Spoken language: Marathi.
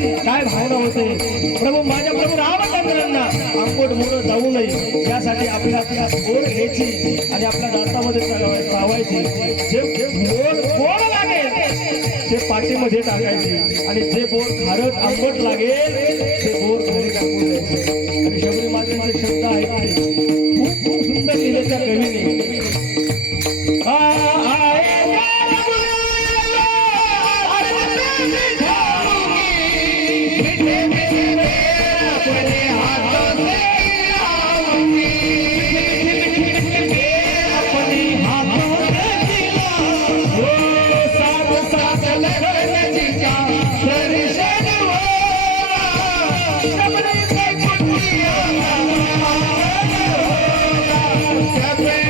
काय भावना होते? प्रभू माझ्या प्रभू रामचंद्रांना आंबट मुलं जाऊ नये. यासाठी आपल्या आपल्या गोड घ्यायची आणि आपल्या दातामध्ये चालवाय- चावायची जे जे बोर गोड लागेल ते पाठीमध्ये टाकायची. आणि जे बोर खारट आंबट लागेल ते बोर Yeah.